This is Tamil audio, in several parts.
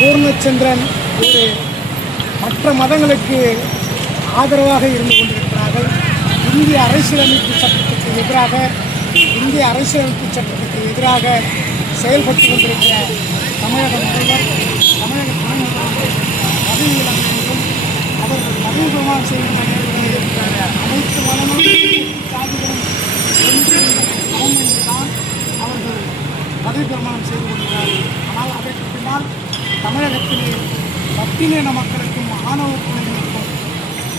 பூர்ணச்சந்திரன் ஒரு மற்ற மதங்களுக்கு ஆதரவாக இருந்து கொண்டிருக்கிறார்கள். இந்திய அரசியலமைப்பு சட்டத்துக்கு எதிராக இந்திய அரசியலமைப்பு சட்டத்துக்கு எதிராக செயல்பட்டு கொண்டிருக்கிற தமிழக முதல்வர் தமிழக துணை முதல்வர் பதவி அவர்கள் பதவி செய்யும் செய்கின்ற அனைத்து மதமும் சாதிகளும் ஒன்று சமம் அவர்கள் பதவி தமிழகத்திலே பட்டியலின மக்களுக்கும் ஆணவ குழந்தைகளுக்கும்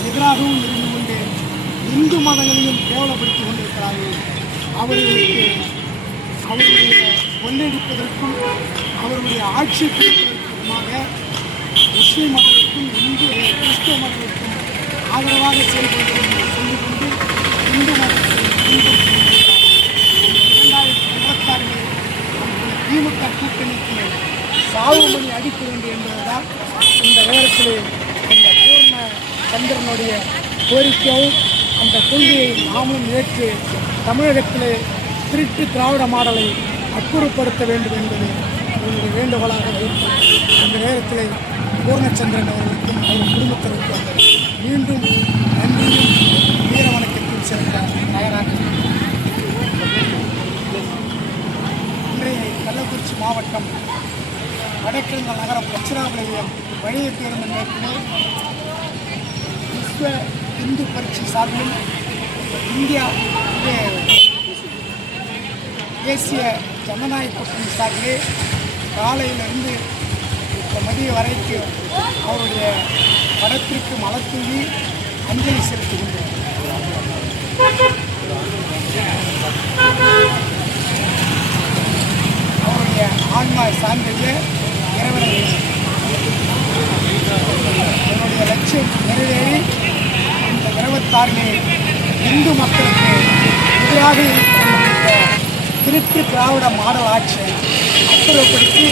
எதிராகவும் இருந்து கொண்டு இந்து மதங்களையும் கேவலப்படுத்திக் கொண்டிருக்கிறார்கள் அவர்களுக்கு அவருடைய கொள்ளடிப்பதற்கும் அவருடைய ஆட்சி குறிப்பதற்குமாக முஸ்லீம் மதத்திற்கும் இந்து கிறிஸ்துவ மதத்திற்கும் ஆதரவாக செயல்படுகிறது என்று சொல்லிக் கொண்டு இந்து மதத்தை பின்பற்றி இரண்டாயிரத்தி இருபத்தாறில் திமுக கூட்டணிக்கு பாவமணி அடிக்க வேண்டும் என்பதுதான் இந்த நேரத்தில் இந்த பூர்ண சந்திரனுடைய கோரிக்கையும் அந்த கொள்கையை நாமும் ஏற்று தமிழகத்திலே திருட்டு திராவிட மாடலை அப்புறப்படுத்த வேண்டும் என்பது என்னுடைய வேண்டுகோளாக வைத்து அந்த நேரத்தில் பூர்ணச்சந்திரன் அவர்களுக்கும் அவர் குடும்பத்திற்கும் மீண்டும் நன்றியும் வீர வணக்கத்தில் சிறந்த தயாராக இன்றைய கள்ளக்குறிச்சி மாவட்டம் வடக்கிழங்கல் நகரம் பச்சிராமலையம் பழைய பேருந்து நிலையத்திலே விஸ்வ இந்து பரீட்சை சார்பில் இந்தியா தேசிய ஜனநாயக கூட்டணி சார்பிலே காலையிலிருந்து இப்போ மதிய வரைக்கும் அவருடைய படத்திற்கு மலர் தூவி அஞ்சலி செலுத்துகின்றோம் இந்து மக்களுக்கு எதிராக திருட்டு திராவிட மாடல் ஆட்சியை அப்புறப்படுத்தி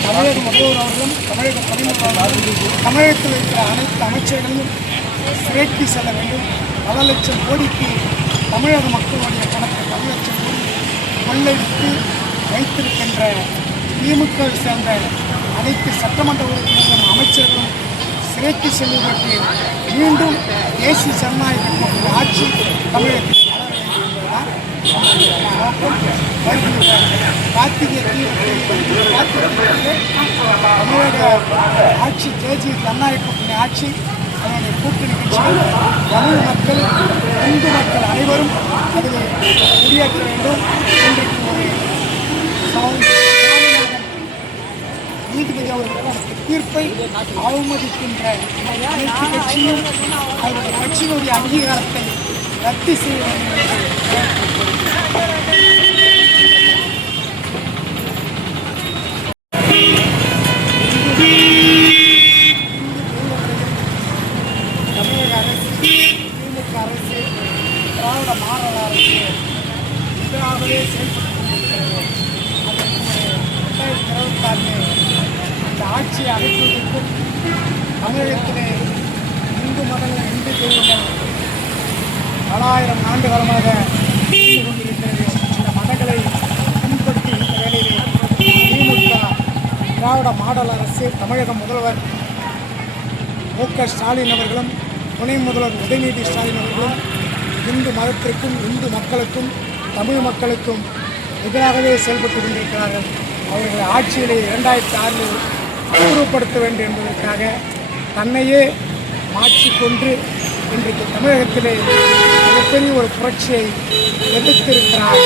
தமிழக முதல்வர் அவர்களும் தமிழக துணைமுதல்வர் அவர்களும் தமிழகத்தில் இருக்கிற அனைத்து அமைச்சர்களும் சிறைக்கு செல்ல வேண்டும். பல லட்சம் கோடிக்கு தமிழக மக்களுடைய கணக்கு பல லட்சம் கோடி கொள்ளையிட்டு வைத்திருக்கின்ற திமுகவை சேர்ந்த அனைத்து சட்டமன்ற உறுப்பினர்களும் அமைச்சர்களும் சேர்த்து செல்வதற்கு மீண்டும் தேசிய ஜனநாயக ஆட்சி தமிழகத்தில் கார்த்திகை தமிழக ஆட்சி தேசிய ஜனநாயக கூட்டணி ஆட்சி அதனுடைய கூட்டணி கட்சிகள் தமிழ் மக்கள் இந்து மக்கள் அனைவரும் அதை முடியாற்ற வேண்டும். என்று ஒரு சம- நீதிபதி அவர்கள் அந்த தீர்ப்பை அவமதிக்கின்ற அனைத்து கட்சியும் அவருடைய கட்சியினுடைய அங்கீகாரத்தை ரத்து செய்ய வேண்டும் என்று தமிழக அரசு திமுக அரசு திராவிட மாடல் அரசு எதிராகவே செயல்பட்டு கொண்டிருக்கிறது அதற்கு ரெண்டாயிரத்தி இருபத்தாறு அந்த ஆட்சியை அழைப்பதற்கும் தமிழகத்திலே இந்து பலாயிரம் ஆண்டு காலமாக கொண்டிருக்கிறது இந்த மதங்களை பின்பற்றுகின்ற வேளையிலே திமுக திராவிட மாடல் அரசு தமிழக முதல்வர் மு க ஸ்டாலின் அவர்களும் துணை முதல்வர் உதயநிதி ஸ்டாலின் அவர்களும் இந்து மதத்திற்கும் இந்து மக்களுக்கும் தமிழ் மக்களுக்கும் எதிராகவே செயல்பட்டு கொண்டிருக்கிறார்கள். அவர்களை ஆட்சியிலே இரண்டாயிரத்தி ஆறில் அப்புறப்படுத்த வேண்டும் என்பதற்காக தன்னையே மாற்றிக்கொண்டு இன்றைக்கு தமிழகத்திலே மிகப்பெரிய ஒரு புரட்சியை எதிர்த்திருக்கிறார்.